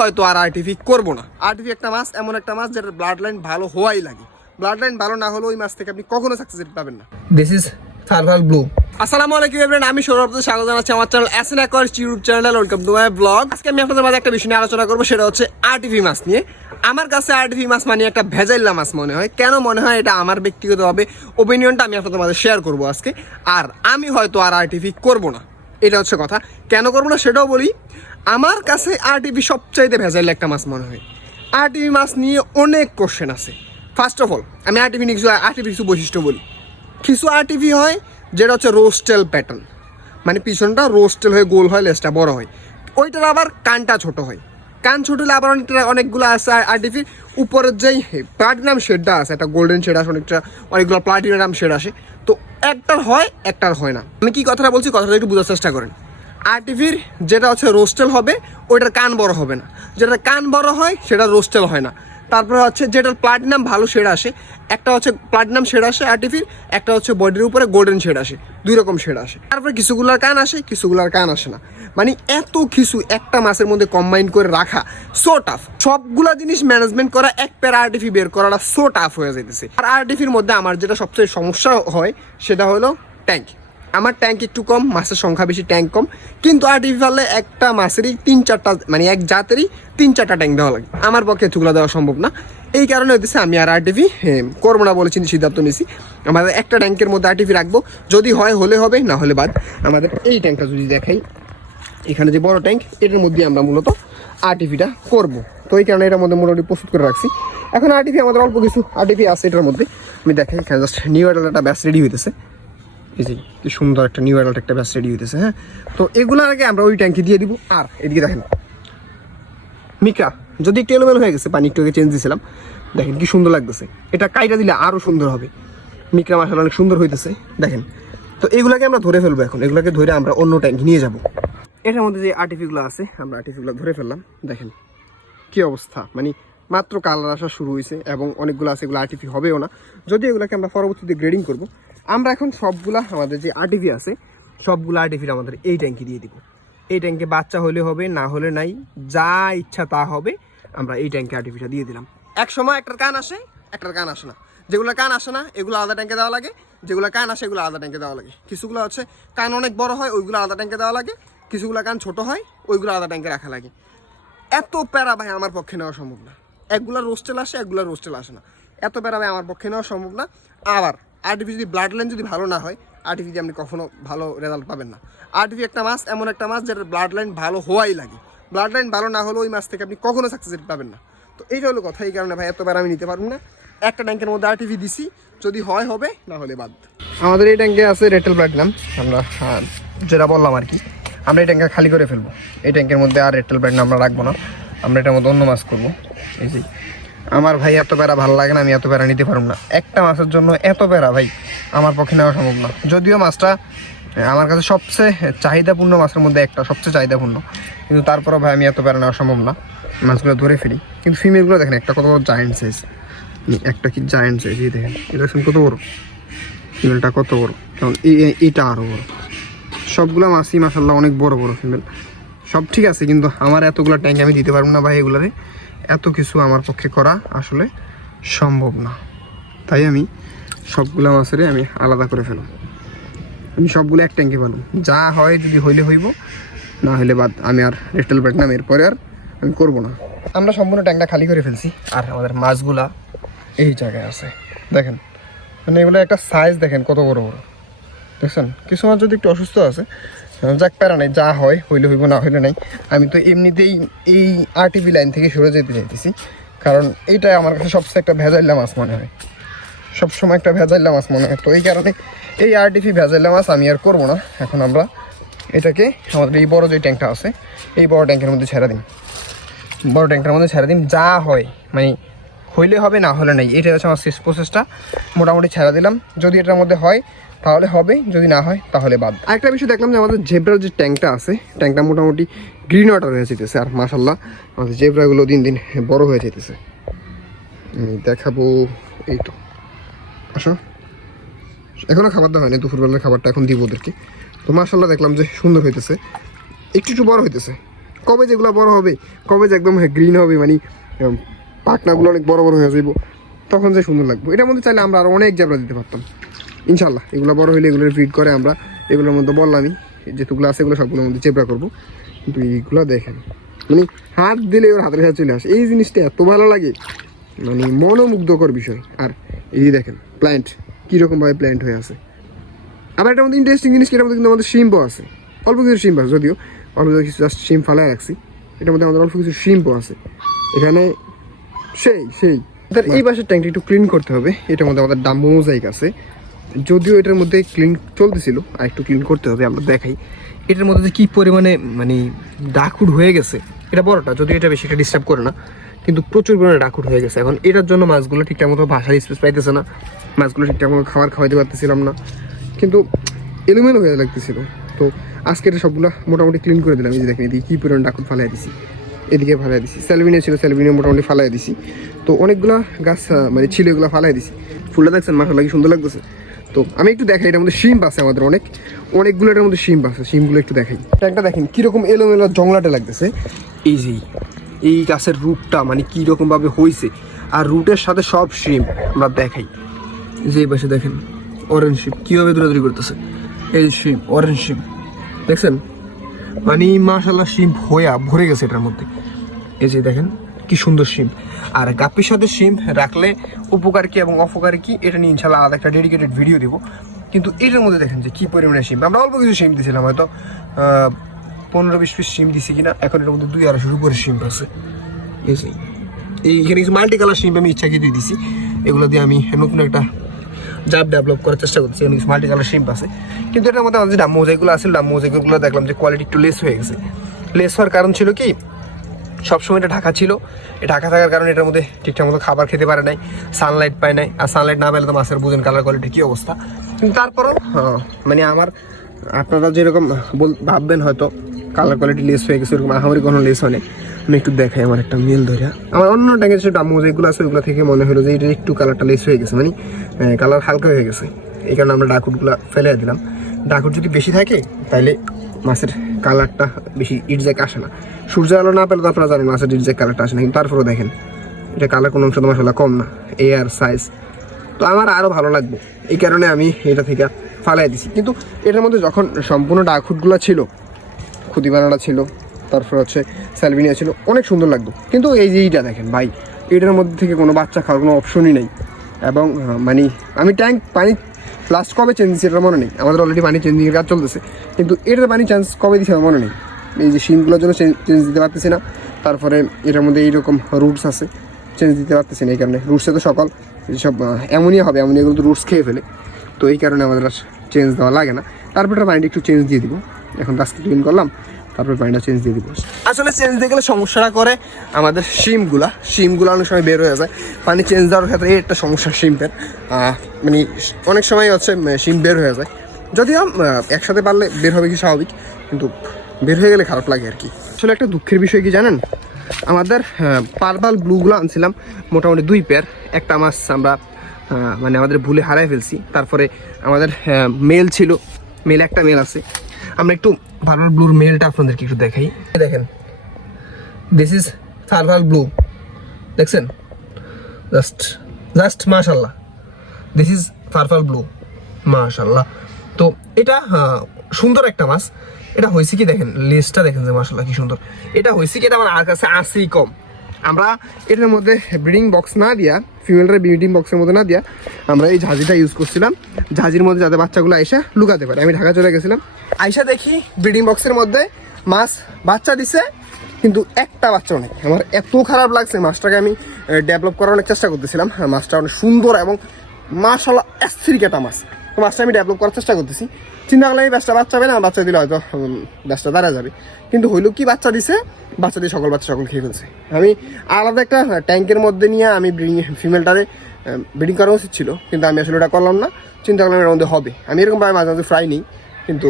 হয়তো আর আরটিভি করব না। আরটিভি একটা মাছ এমন একটা মাছ যেটার ব্লাড লাইন ভালো হওয়াই লাগে। ব্লাড লাইন ভালো না হলে ওই মাছ থেকে আপনি কখনো সাকসেস পাবেন না। দিস ইজ ফালফাল ব্লু আসসালামু আলাইকুম এভরিওয়ান আমি সৌরভ স্বাগত জানাচ্ছি আমার channel SN aquarist YouTube channel welcome to my blog আজকে আমি আপনাদের মাঝে একটা বিষয় নিয়ে আলোচনা করব সেটা হচ্ছে আরটিভি মাছ নিয়ে। আমার কাছে আরটিভি মাছ মানে একটা ভেজাইল্লা মাছ মনে হয়। কেন মনে হয়? এটা আমার ব্যক্তিগতভাবে ওপিনিয়নটা আমি আপনাদের মাঝে শেয়ার করব আজকে। আর আমি হয়তো আর আরটিভি করব না। এটা হচ্ছে কথা। কেন করব না? সেটাও বলি। আমার কাছে আরটিভি সবচাইতে ভেজাইল্লা একটা মাছ মনে হয়। আরটিভি মাছ নিয়ে অনেক কোশ্চেন আছে। ফার্স্ট অফ অল আমি আরটিভি নিয়ে কিছু আরটিভি কিছু বৈশিষ্ট্য বলি। কিছু আরটিভি হয় যেটা হচ্ছে রোস্টেল প্যাটার্ন মানে পিছনটা রোস্টেল হয়ে গোল হয়, লেজটা বড় হয়। ওইটার আবার কানটা ছোট হয়। কান ছোট হলে আবার অনেকটা অনেকগুলো আছে আরটিভির উপরের যেই প্লাটিনাম শেডটা আছে, একটা গোল্ডেন শেড আসে অনেকটা অনেকগুলো প্লাটিনাম শেড আসে। তো একটার হয় একটার হয় না। আমি কি কথাটা বলছি? কথাটা একটু বোঝার চেষ্টা করেন। আরটিভির যেটা হচ্ছে রোস্টেল হবে, ওইটার কান বড় হবে না। যেটার কান বড় হয়, সেটা রোস্টেল হয় না। তারপরে হচ্ছে যেটার প্লাটিনাম ভালো শেড আসে। একটা হচ্ছে প্লাটিনাম শেড আসে আরটিভির, একটা হচ্ছে বডির উপরে গোল্ডেন শেড আসে। দুই রকম শেড আসে। তারপরে কিছুগুলার কান আসে, কিছুগুলার কান আসে না। মানে এত কিছু একটা মাসের মধ্যে কম্বাইন করে রাখা সো টাফ সবগুলা জিনিস ম্যানেজমেন্ট করা, এক পেয়ার আরটিভি বের করাটা সো টাফ হয়ে যেতেছে আর আরটিভির মধ্যে আমার যেটা সবচেয়ে সমস্যা হয়, সেটা হলো ট্যাঙ্ক আমার ট্যাঙ্ক একটু কম, মাছের সংখ্যা বেশি ট্যাঙ্ক কম। কিন্তু আরটিভি ফালে একটা মাছেরই তিন চারটা মানে এক জাতেরই তিন চারটা ট্যাঙ্ক দেওয়া লাগে। আমার পক্ষে এতগুলো দেওয়া সম্ভব না। এই কারণে হইতেছে আমি আর আরটিভি করব না বলে চিন্তা সিদ্ধান্ত নিয়েছি। আমাদের একটা ট্যাঙ্কের মধ্যে আরটিভি রাখব। যদি হয়, হলে হবে, না হলে বাদ। আমাদের এই ট্যাঙ্কটা যদি দেখাই, এখানে যে বড় ট্যাঙ্ক এটার মধ্যে আমরা মূলত আরটিভিটা করব। তো এই কারণে এটার মধ্যে মোটামুটি প্রস্তুত করে রাখছি। এখন আরটিভি আমাদের অল্প কিছু আরটিভি আছে এটার মধ্যে। আমি দেখাই, এখানে জাস্ট নিউ একটা ব্যাস রেডি হইতেছে। এই যে সুন্দর একটা নিউ অ্যাডাল্ট একটা ব্যাস রেডি হইতেছে হ্যাঁ? তো এগুলো আগে আমরা ওই ট্যাঙ্কি দিয়ে দিব। আর এদিকে দেখেন মিকা যদি একটু হয়ে গেছে, পানি একটু চেঞ্জ দিয়েছিলাম দেখেন কি সুন্দর লাগতেছে। এটা কাইটা দিলে আরও সুন্দর হবে। মিকরা মাসাল অনেক সুন্দর হইতেছে, দেখেন। তো এগুলাকে আমরা ধরে ফেলব এখন। এগুলাকে ধরে আমরা অন্য ট্যাঙ্কি নিয়ে যাব। এটার মধ্যে যে আর্টিফিগুলো আছে, আমরা আর্টিফিগুলো ধরে ফেললাম, দেখেন। কি অবস্থা? মানে মাত্র কালার আসা শুরু হয়েছে এবং অনেকগুলো আছে, এগুলো আর্টিফি হবেও না। যদি এগুলোকে আমরা পরবর্তীতে গ্রেডিং করব আমরা এখন সবগুলা আমাদের যে আর্টিফি আছে, সবগুলো আর্টিফির আমাদের এই ট্যাঙ্কি দিয়ে দিব। এই ট্যাঙ্কে বাচ্চা হলে হবে, না হলে নাই, যা ইচ্ছা তা হবে, আমরা এই ট্যাঙ্কে আর্টিফিটা দিয়ে দিলাম। এক সময় একটার কান আসে, একটার কান আসে না। যেগুলো কান আসে না, এগুলো আলাদা ট্যাঙ্কে দেওয়া লাগে, যেগুলো কান আসে, এগুলো আলাদা ট্যাঙ্কে দেওয়া লাগে। কিছুগুলো হচ্ছে কান অনেক বড় হয়, ওইগুলো আলাদা ট্যাঙ্কে দেওয়া লাগে। কিছুগুলো কান ছোট হয়, ওইগুলো আলাদা ট্যাঙ্কে রাখা লাগে। এত প্যারা ভাই আমার পক্ষে নেওয়া সম্ভব না। একগুলা রোস্টেল আসে, একগুলা রোস্টেল আসে না। এত প্যারা ভাই আমার পক্ষে নেওয়া সম্ভব না। আবার আরটিভি যদি ব্লাড লাইন যদি ভালো না হয় আরটিভি আপনি কখনো ভালো রেজাল্ট পাবেন না। আরটিভি একটা মাছ এমন একটা মাছ যেটার ব্লাড লাইন ভালো হওয়াই লাগে। ব্লাড লাইন ভালো না হলে ওই মাছ থেকে আপনি কখনো সাকসেস পাবেন না। তো এইটা হলো কথা, এই কারণে ভাই এতবার আমি নিতে পারব না। একটা ট্যাঙ্কের মধ্যে আরটিভি দিছি, যদি হয় হবে, না হলে বাদ। আমাদের এই ট্যাঙ্কে আছে রেটেল প্লাটিনাম আমরা যেটা বললাম আর কি, আমরা এই ট্যাঙ্কটা খালি করে ফেলব। এই ট্যাঙ্কের মধ্যে আর রেটেল প্লাটিনাম আমরা রাখব না, আমরা এটার মধ্যে অন্য মাছ করব। এই যে আমার ভাই এত প্যারা ভালো লাগে না, আমি এত প্যারা নিতে পারব না। একটা মাছের জন্য এত প্যারা ভাই, আমার পক্ষে নেওয়া সম্ভব না। যদিও মাছটা আমার কাছে সবচেয়ে চাহিদাপূর্ণ মাছের মধ্যে একটা, সবচেয়ে চাহিদাপূর্ণ। কিন্তু তারপরেও ভাই আমি এত প্যারা নেওয়া সম্ভব না। মাছগুলো ধরে ফেলি। কিন্তু ফিমেলগুলো দেখেন, একটা কত বড় জায়েন্ট সাইজ একটা কি জায়েন্ট সাইজ এই দেখেন, এটা কত বড়? ফিমেলটা কত বড়? কারণ এটা আরও বড়। সবগুলো মাছই মাসাল্লাহ অনেক বড় বড় ফিমেল। সব ঠিক আছে, কিন্তু আমার এতগুলো ট্যাঙ্ক আমি দিতে পারব না ভাই এগুলারে। এত কিছু আমার পক্ষে করা আসলে সম্ভব না। তাই আমি সবগুলো মাছেরে আমি আলাদা করে ফেলব। আমি সবগুলো এক ট্যাঙ্কে বানাবো। যা হয় যদি হইলে হইব, না হইলে বাদ আমি আর রেটেল নাম এরপরে আর আমি করব না। আমরা সম্পূর্ণ ট্যাঙ্কটা খালি করে ফেলছি আর আমাদের মাছগুলা এই জায়গায় আছে। দেখেন মানে এগুলো একটা সাইজ দেখেন কত বড় বড়। দেখছেন? কিছু মাছ যদি একটু অসুস্থ আছে যাক, প্যারা নাই, যা হয়, হইলে হইব, না হইলে নাই। আমি তো এমনিতেই এই আরটিভি লাইন থেকে সরে যেতে চাইতেছি। কারণ এইটাই আমার কাছে সবচেয়ে একটা ভেজাইলা মাছ মনে হয়। সবসময় একটা ভেজাইলা মাছ মনে হয়। তো এই কারণে এই আরটিভি ভেজাইলা মাছ আমি আর করব না। এখন আমরা এটাকে, আমাদের এই বড় যে ট্যাঙ্কটা আছে, এই বড় ট্যাঙ্কের মধ্যে ছেড়ে দিন বড় ট্যাঙ্কটার মধ্যে ছেড়ে দিন যা হয় মানে হইলে হবে, না হলে নাই। এটা হচ্ছে আমার শেষ প্রসেসটা। মোটামুটি ছেড়ে দিলাম। যদি এটার মধ্যে হয়, তাহলে হবে। যদি না হয়, তাহলে বাদ আরেকটা বিষয় দেখলাম যে আমাদের জেব্রার যে ট্যাঙ্কটা আছে, ট্যাঙ্কটা মোটামুটি গ্রিন ওয়াটার হয়ে যেতেছে আর মাসাল্লাহ আমাদের জেব্রাগুলো দিন দিন বড় হয়ে যেতেছে দেখাবো এই তো। আসো। এখনও খাবার দেওয়া হয়নি, দুপুরবেলার খাবারটা এখন দিব ওদেরকে। তো মাসাল্লাহ দেখলাম যে সুন্দর হইতেছে। একটু একটু বড় হইতেছে। কবে যেগুলো বড় হবে, কবে যে একদম গ্রিন হবে মানে উম, পাখনাগুলো অনেক বড় বড় হয়ে যাব তখন যে সুন্দর লাগবে। এটার মধ্যে চাইলে আমরা আরও অনেক জাবড়া দিতে পারতাম। ইনশাল্লাহ এগুলো বড় হলে এগুলোর ফিড করে আমরা। এগুলোর মধ্যে বললামই যেটুকুলো আছে এগুলো সবগুলোর মধ্যে চেপড়া করব। কিন্তু এইগুলো দেখেন মানে হাত দিলে ওর হাতের সাথে চলে আসে। এই জিনিসটা এত ভালো লাগে মানে মনোমুগ্ধকর বিষয়। আর এই দেখেন প্ল্যান্ট কীরকমভাবে প্ল্যান্ট হয়ে আছে। আবার এটার মধ্যে ইন্টারেস্টিং জিনিস এটার মধ্যে কিন্তু আমাদের শিম্পও আছে। অল্প কিছু শিম্প আছে যদিও অল্প কিছু জাস্ট শিম ফালায় রাখছি। এটার মধ্যে আমাদের অল্প কিছু শিম্পও আছে। এখানে সেই সেই। এই পাশের ট্যাঙ্কটা একটু ক্লিন করতে হবে। এটার মধ্যে আমাদের ডাম মোজাইক আছে। যদিও এটার মধ্যে ক্লিন চলতেছিল, আর একটু ক্লিন করতে হবে, আমরা দেখাই। এটার মধ্যে যে কী পরিমাণে মানে ডাকুড হয়ে গেছে, এটা বড়টা, যদিও এটা বেশি একটা ডিস্টার্ব করে না, কিন্তু প্রচুর পরিমাণে ডাকুড হয়ে গেছে। এখন এটার জন্য মাছগুলো ঠিকঠাক মতো ভাষার স্পেস পাইতেছে না। মাছগুলো ঠিকঠাক মতো খাবার খাওয়াইতে পারতেছিলাম না। কিন্তু এলোমেলো হয়ে লাগতেছিল। তো আজকে এটা সবগুলো মোটামুটি ক্লিন করে দিলাম। এই যে দেখেন, এদিকে কী পরিমাণ ডাকুড ফালাই দিছি। এদিকে ফালাই দিছি। স্যালভিনিয়া ছিল স্যালভিনিয়া মোটামুটি ফালাই দিছি। তো অনেকগুলো গাছ মানে ছিল, এগুলো ফালাই দিছি। ফুলটা দেখছেন? মাথা লাগি সুন্দর লাগতেছে। তো আমি একটু দেখাই, এটার মধ্যে শিম্প আছে আমাদের অনেক। অনেকগুলো এটার মধ্যে শিম্প আছে শিমগুলো একটু দেখাই। একটা দেখেন, কীরকম এলোমেলো জংলাটা লাগতেছে। এই যে, এই গাছের রুটটা মানে কীরকমভাবে হয়েছে আর রুটের সাথে সব শিম আমরা দেখাই। যে পাশে দেখেন অরেঞ্জ শিম কীভাবে দৌড়াদৌড়ি করতেছে। এই শিম অরেঞ্জ শিম দেখছেন? মানে মাশাল্লাহ শিম হইয়া ভরে গেছে এটার মধ্যে। এই যে দেখেন, কি সুন্দর শিম আর গাপ্পির সাথে শিম রাখলে উপকার কি এবং অপকার কি, এটা নিয়ে ইনশাল্লাহ আলাদা একটা ডেডিকেটেড ভিডিও দিব। কিন্তু এটার মধ্যে দেখেন যে কী পরিমাণে শিম আমরা অল্প কিছু শিম দিয়েছিলাম হয়তো পনেরো বিশ পিস শিম দিছি কিনা, এখন এটার মধ্যে দুই আড়াইশোর উপরে শিম আছে। এই এইখানে কিছু মাল্টি কালার শিম আমি ইচ্ছা দিয়ে দিছি। এগুলো দিয়ে আমি নতুন একটা জাব ডেভেলপ করার চেষ্টা করছি এখানে মাল্টি কালার শিম্প আছে। কিন্তু এটার মধ্যে আমাদের যে ডাম মোজাইগুলো আছে ডাম মোজাইগুলো দেখলাম যে কোয়ালিটি একটু লেস হয়ে গেছে। লেস হওয়ার কারণ ছিল কি? সবসময় এটা ঢাকা ছিল। ঢাকা থাকার কারণে এটার মধ্যে ঠিকঠাক মতো খাবার খেতে পারে নাই সানলাইট পায় নাই। আর সানলাইট না পেলে তো মাছের বুঝেন কালার কোয়ালিটি কী অবস্থা। কিন্তু তারপরও মানে আমার, আপনারা যেরকম বল ভাববেন হয়তো কালার কোয়ালিটি লেস হয়ে গেছে এরকম আহামরি কোনো লেস হয় আমি একটু দেখাই আমার একটা মিল ধরে। আমার অন্য ট্যাঙ্কের যে ডাম্মু যেগুলো আছে, ওগুলো থেকে মনে হলো যে এটা একটু কালারটা লেস হয়ে গেছে। মানে কালার হালকা হয়ে গেছে। এই কারণে আমরা ডাকুটগুলো ফেলে দিলাম। ডাকুট যদি বেশি থাকে তাহলে মাছের কালারটা বেশি ইটজ্যাক আসে না। সূর্য আলো না পেলে তো আপনারা জানেন মাছের ইটজ্যাক কালারটা আসে না। কিন্তু তারপরেও দেখেন, এটা কালার কোনো অংশ তো মশলা কম না। এয়ার সাইজ তো আমার আরও ভালো লাগবে। এই কারণে আমি এটা থেকে ফালাই দিছি। কিন্তু এটার মধ্যে যখন সম্পূর্ণ ডাকুটগুলো ছিল খুদি বানাটা ছিল, তারপর হচ্ছে স্যালভিনিয়া ছিল, অনেক সুন্দর লাগতো। কিন্তু এই যে এইটা দেখেন ভাই, এটার মধ্যে থেকে কোনো বাচ্চা খাওয়ার কোনো অপশনই নেই। এবং মানে আমি ট্যাঙ্ক পানি লাস্ট কবে চেঞ্জ দিয়েছি এটা মনে নেই। আমাদের অলরেডি পানি চেঞ্জিংয়ের কাজ চলতেছে। কিন্তু এটার পানি চেঞ্জ কবে দিচ্ছে আমার মনে নেই। এই যে শিমগুলোর জন্য চেঞ্জ দিতে পারতেছি না। তারপরে এটার মধ্যে এইরকম রুটস আছে চেঞ্জ দিতে পারতেছি না এই কারণে। রুটসে তো সকল যেসব অ্যামোনিয়া হবে, অ্যামোনিয়াগুলো তো রুটস খেয়ে ফেলে। তো এই কারণে আমাদের আর চেঞ্জ দেওয়া লাগে না। তারপরে পানিটা একটু চেঞ্জ দিয়ে দিব। এখন তো আজকে ক্লিন করলাম, তারপরে পানিটা চেঞ্জ দিয়ে দিব। আসলে চেঞ্জ দিয়ে গেলে সমস্যাটা করে আমাদের শিমগুলা। শিমগুলো অনেক সময় বের হয়ে যায়। পানি চেঞ্জ দেওয়ার ক্ষেত্রে এই একটা সমস্যা শিম্পের মানে অনেক সময় হচ্ছে শিম বের হয়ে যায়। যদিও একসাথে পারলে বের হবে কি স্বাভাবিক, কিন্তু বের হয়ে গেলে খারাপ লাগে আর কি। আসলে একটা দুঃখের বিষয় কি জানেন? আমাদের পারবাল ব্লুগুলো আনছিলাম, মোটামুটি দুই পেয়ার একটা মাছ আমরা মানে আমাদের ভুলে হারাই ফেলছি। তারপরে আমাদের মেল ছিল। মেল একটা মেল আছে। আমরা একটু পারবাল ব্লুর মেলটা আপনাদেরকে একটু দেখাই। দেখেন দিস ইজ পারবাল ব্লু দেখছেন? জাস্ট জাস্ট মাশাল্লাহ। দিস ইজ পারপাল ব্লু মাশাল্লাহ। তো এটা সুন্দর একটা মাছ। এটা হয়েছে কি দেখেন, লেজটা দেখেন যে মাশাল্লাহ কি সুন্দর। এটা হয়েছে কি এটা আমার আর কাছে আসেই কম। আমরা এটার মধ্যে ব্রিডিং বক্স না দিয়া ফিমেলটা ব্রিডিং বক্সের মধ্যে না দিয়া, আমরা এই ঝাঁঝিটা ইউজ করছিলাম। ঝাঁঝির মধ্যে যাতে বাচ্চাগুলো এসে লুকাতে পারে। আমি ঢাকা চলে গেছিলাম। আইসা দেখি ব্রিডিং বক্সের মধ্যে মাছ বাচ্চা দিছে, কিন্তু একটা বাচ্চা অনেক আমার এত খারাপ লাগছে, মাছটাকে আমি ডেভেলপ করার অনেক চেষ্টা করতেছিলাম। আর মাছটা অনেক সুন্দর এবং মাশাল্লাহ অ্যাস্থিরিক একটা মাছ। তো মাছটা আমি ডেভেলপ করার চেষ্টা করতেছি। চিন্তা করলাম এই ব্যাসটা বাচ্চা হবে না, বাচ্চা দিলে হয়তো ব্যাসটা দাঁড়া যাবে। কিন্তু হইল কি, বাচ্চা দিছে, বাচ্চা দিয়ে সকল বাচ্চা সকল খেয়ে ফেলছে। আমি আলাদা একটা ট্যাঙ্কের মধ্যে নিয়ে আমি ব্রিডিং, ফিমেলটারে ব্রিডিং করা উচিত ছিল। কিন্তু আমি আসলে ওটা করলাম না। চিন্তা করলাম এর মধ্যে হবে। আমি এরকমভাবে মাঝে মাঝে ফ্রাই নিই। কিন্তু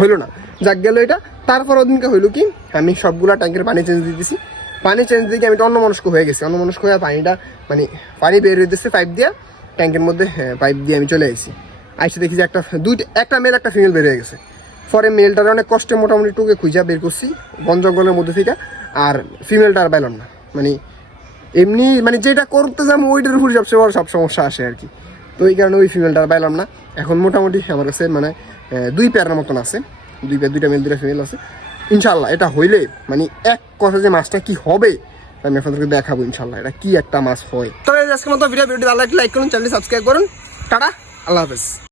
হইল না। যাক গেল এটা। তারপর ওদিনকে হইল কি, আমি সবগুলা ট্যাঙ্কের পানি চেঞ্জ দিয়ে দিছি। পানি চেঞ্জ দিয়ে আমি তো অন্যমনস্ক হয়ে গেছি। অন্যমনস্ক হয়ে পানিটা মানে পানি বের হইতেছে পাইপ দিয়া। ট্যাঙ্কের মধ্যে পাইপ দিয়ে আমি চলে আসি আইসে দেখি যে একটা দুইটা, একটা মেল একটা ফিমেল বের হয়ে গেছে। পরে মেলটার অনেক কষ্টে মোটামুটি টুকে খুঁজা বের করছি বন জঙ্গলের মধ্যে থেকে। আর ফিমেলটা আর পাইলাম না। মানে এমনি মানে যেটা করতে যাব ওইটার উপর সবচেয়ে বড় সব সমস্যা আসে আর কি। তো এই কারণে ওই ফিমেলটা আর না। এখন মোটামুটি আমার কাছে মানে দুই পেয়ারের মতন আছে। দুই পেয়ার দুইটা মেল দুইটা ফিমেল আছে। ইনশাল্লাহ এটা হইলে মানে এক কথা যে মাছটা কি হবে আমি আপনাদেরকে দেখাবো ইনশাল্লাহ এটা কি একটা মাছ হয়। তবে আজকের মতো ভিডিও ভিডিও লাইক করুন চ্যানেল সাবস্ক্রাইব করুন। টাটা, আল্লাহ হাফেজ।